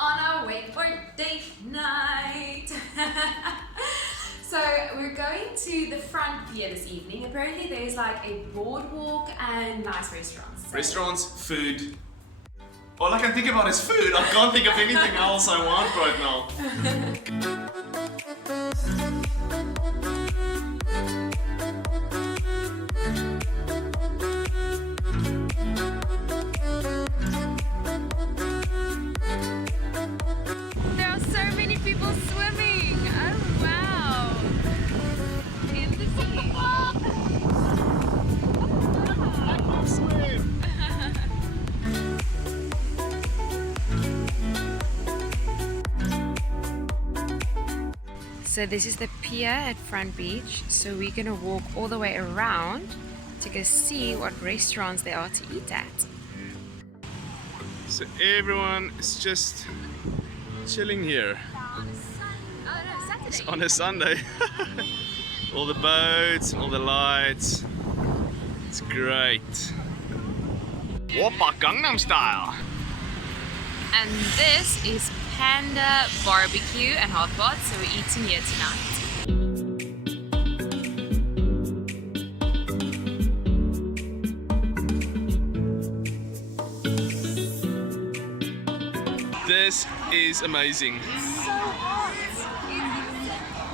On our way for date night. So we're going to the Front Pier this evening. Apparently there's like a boardwalk and nice restaurants. So restaurants, food. All I can think about is food. I can't think of anything else I want right now. There are so many people swimming. Oh wow. In the sea. I can swim. So this is the pier at Front Beach. So we're gonna walk all the way around to go see what restaurants there are to eat at. So everyone is just chilling here on a Sunday. All the boats, all the lights. It's great. Whoppa Gangnam Style. And this is Panda Barbecue and Hot Pot, so we're eating here tonight. This is amazing.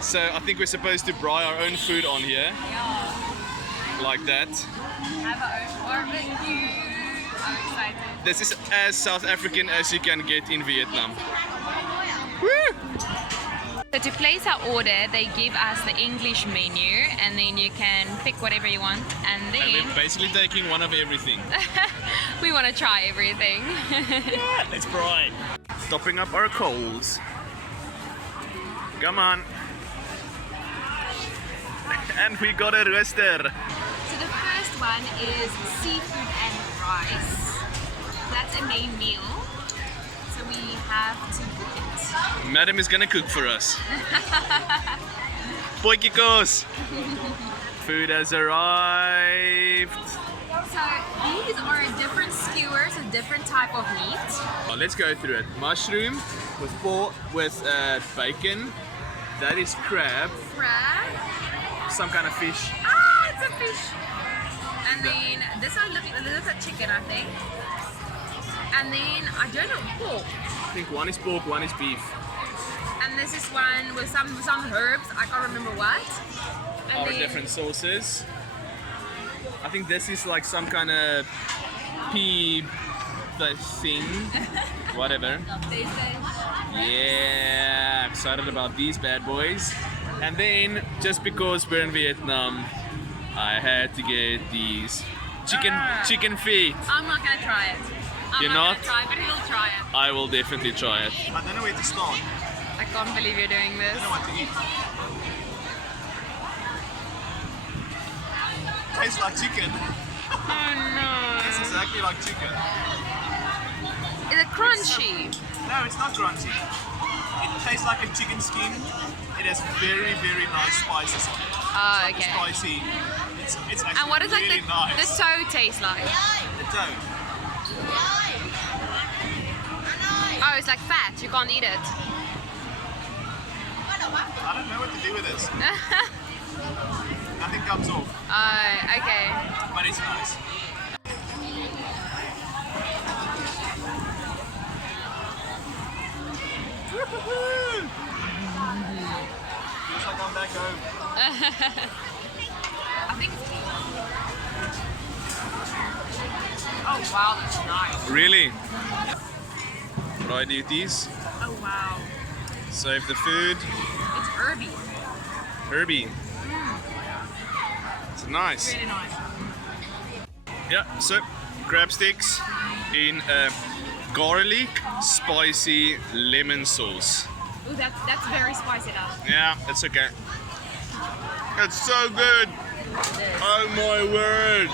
So I think we're supposed to braai our own food on here. Like that. Have our own barbecue. I'm excited. This is as South African as you can get in Vietnam. Woo! So to place our order, they give us the English menu and then you can pick whatever you want, and then We're basically taking one of everything. we want to try everything. Yeah, let's braai. Stopping up our coals. Come on. And we got a rooster. So the first one is seafood and rice. That's a main meal. So we have to cook it. Madam is gonna cook for us. Poikikos! Food has arrived. So these are different skewers, a different type of meat. Oh, let's go through it. Mushroom with pork with bacon. That is crab. Crab. Some kind of fish. Ah, it's a fish. And then this one looks like chicken, I think. And then I don't know, pork. I think one is pork, one is beef. And this is one with some herbs. I can't remember what. And Or then, different sauces. I think this is like some kind of pea thing. Whatever. Yeah, excited about these bad boys. And then, just because we're in Vietnam, I had to get these chicken feet. I'm not gonna try it. You're not? not? Gonna try, but he'll try it. I will definitely try it. I don't know where to start. I can't believe you're doing this. I don't know what to eat. Tastes like chicken. Oh no. Tastes exactly like chicken. Is it crunchy? No, it's not crunchy. It tastes like a chicken skin. It has very, very nice spices on it. Oh, It's okay. spicy. It's actually And what does like really the nice. toe taste like? The toe. Oh, it's like fat. You can't eat it. I don't know what to do with this. Nothing comes off, Oh, okay. but it's nice. Feels like I'm back home. I think it's Oh wow, that's nice. Really? Right duties. Oh wow. Save the food. It's herby. Herby. It's nice. Really nice. Yeah, so crab sticks in a garlic spicy lemon sauce. Ooh, that's very spicy though. Yeah, it's okay. It's so good. Oh my word.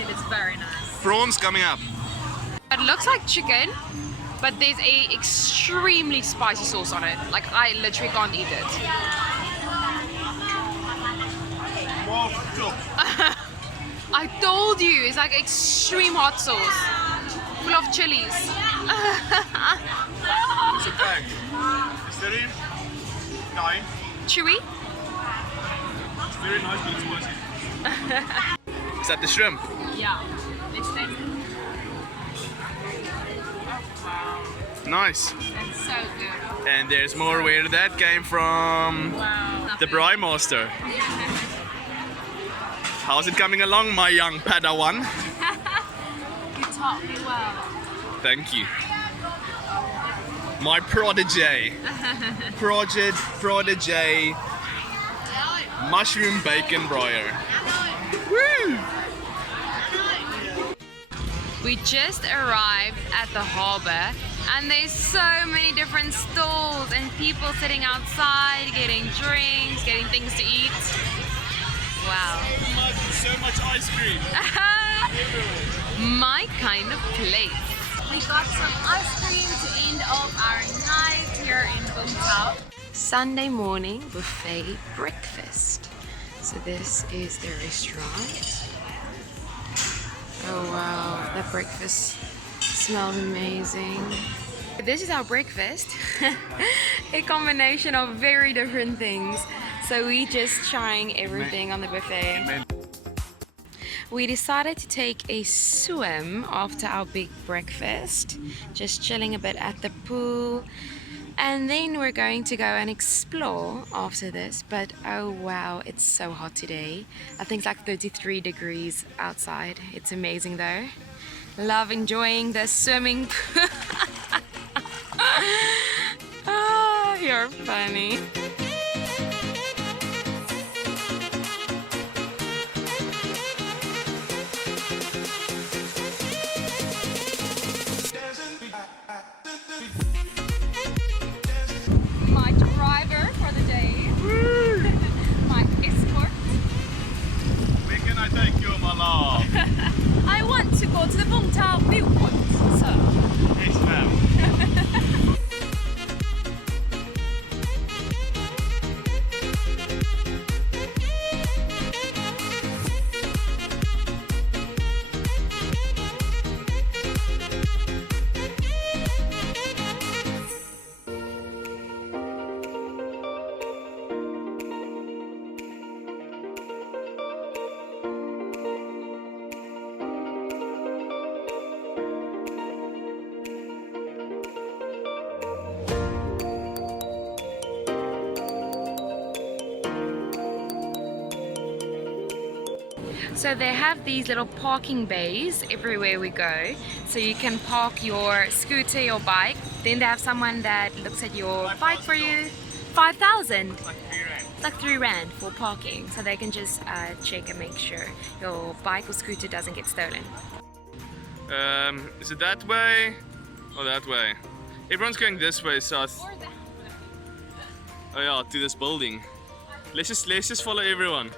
It is very nice. Prawns coming up. It looks like chicken, but there's a extremely spicy sauce on it. Like I literally can't eat it. I told you, it's like extreme hot sauce. full of chilies. It's okay. It's very nice. Chewy? It's very nice, but it's spicy. Is that the shrimp? Yeah. Let's taste it. Nice. It's so good. And there's more where that came from. Wow. The Braai Master. How's it coming along, my young Padawan? You taught me well. Thank you. My protege. Protege. Mushroom bacon broiler. Woo! We just arrived at the harbour and there's so many different stalls and people sitting outside getting drinks, getting things to eat. Wow. So much ice cream. My kind of place. We got some ice cream to end off our night here in Vung Tau. Sunday morning buffet breakfast. So this is the restaurant. Oh wow, that breakfast smells amazing. This is our breakfast. A combination of very different things. So we just trying everything on the buffet. We decided to take a swim after our big breakfast. Just chilling a bit at the pool. And then we're going to go and explore after this. But oh wow, it's so hot today. I think it's like 33 degrees outside. It's amazing though. Love enjoying the swimming pool. Oh, you're funny. My driver for the day. My escort. Where can I take you, my love? I want to go to the VUNG TAU viewpoint, sir. Yes, ma'am. So they have these little parking bays everywhere we go. So you can park your scooter, your bike. Then they have someone that looks at your bike for you. 5,000. Like 3 rand. It's like 3 rand for parking. So they can just check and make sure your bike or scooter doesn't get stolen. Is it that way or that way? Everyone's going this way, so oh yeah, to this building. Let's just follow everyone.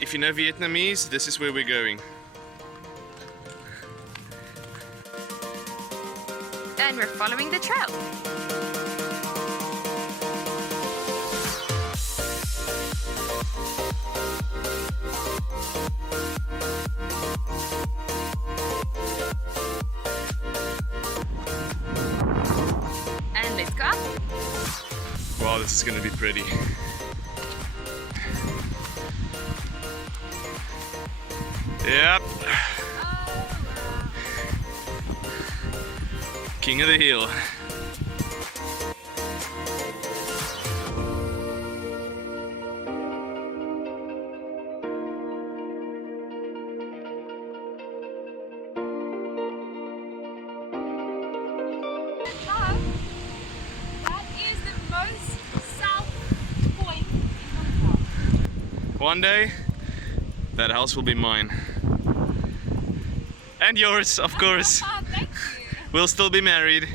If you know Vietnamese, this is where we're going. And we're following the trail. And let's go. Wow, this is gonna be pretty. Yep. King of the hill. That is the most south point in Vung Tau. One day, that house will be mine. And yours, of course. Thank you. We'll still be married.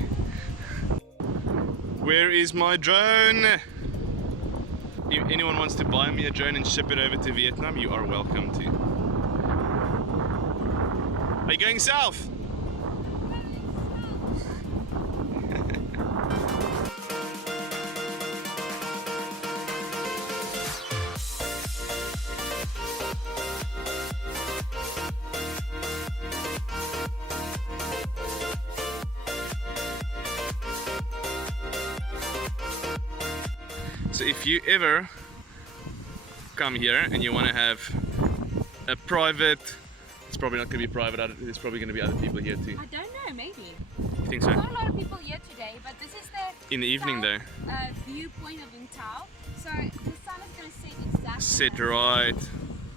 Where is my drone? If anyone wants to buy me a drone and ship it over to Vietnam, you are welcome to. Are you going south? So if you ever come here and you want to have a private, it's probably not going to be private, there's probably going to be other people here too. I don't know, maybe. You think so? Not a lot of people here today, but this is the In the evening though. Viewpoint of VUNG TAU. So the sun is going to set exactly. Sit right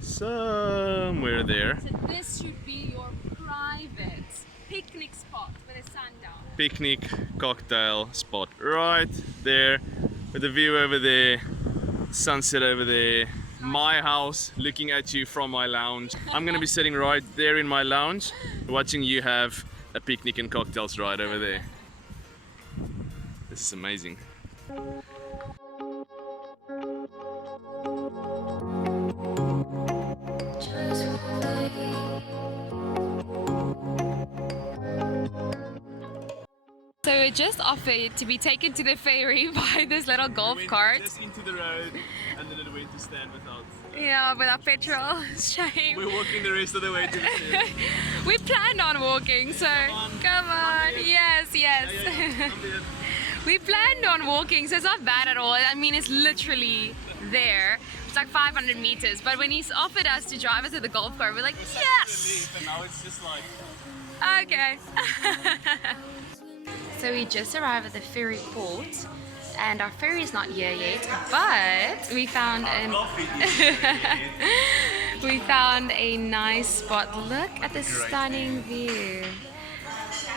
somewhere there. So this should be your private picnic spot with a sundown. Picnic cocktail spot right there with the view over there, sunset over there, my house looking at you from my lounge. I'm gonna be sitting right there in my lounge watching you have a picnic and cocktails right over there. This is amazing. So we're just offered to be taken to the ferry by this little golf cart. Just into the road and then it went to stand without. Yeah, without petrol. Shame. We're walking the rest of the way to the ferry. We planned on walking, so come on. Yes, yes. We planned on walking, so it's not bad at all. I mean, it's literally there. It's like 500 meters. But when he's offered us to drive us to the golf cart, we're like, yes! And now it's just like... Okay. So we just arrived at the ferry port, and our ferry is not here yet, but we found we found a nice spot. Look at the stunning view.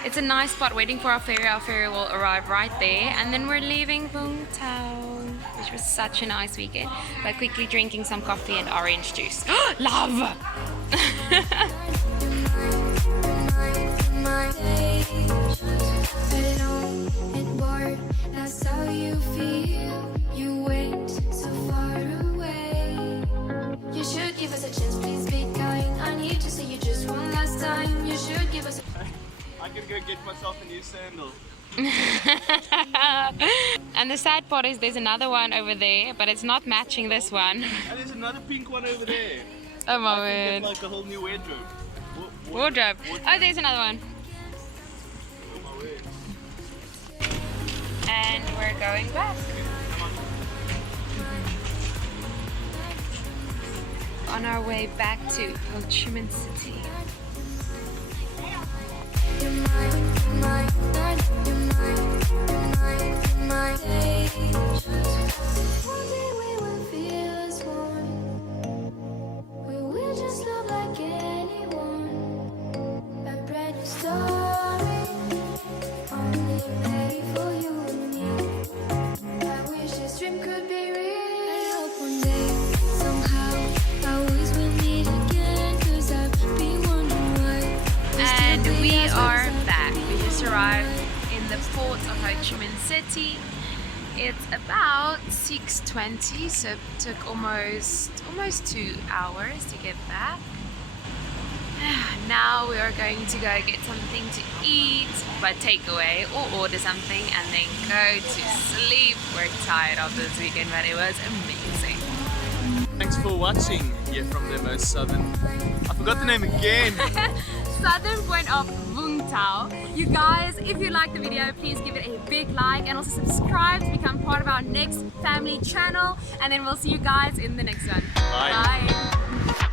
It's a nice spot waiting for our ferry. Our ferry will arrive right there, and then we're leaving VUNG TAU, which was such a nice weekend, by quickly drinking some coffee and orange juice. Love! That's how you feel. You went so far away. You should give us a chance, please be kind. I need to see you just one last time. You should give us I can go get myself a new sandal. And the sad part is there's another one over there, but it's not matching this one. And there's another pink one over there. Oh my I can word. get like a whole new wardrobe. Wardrobe. Oh, there's another one. Oh my word. And we're going back. On our way back to Ho Chi Minh City. Arrived in the port of Ho Chi Minh City. It's about 6:20, so it took almost 2 hours to get back. Now we are going to go get something to eat, but takeaway, or order something and then go to sleep. We're tired of this weekend, but it was amazing. Thanks for watching here from the most southern. I forgot the name again. Southern point of VUNG TAU. You guys, if you like the video, please give it a big like and also subscribe to become part of our next family channel. And then we'll see you guys in the next one. Bye. Bye.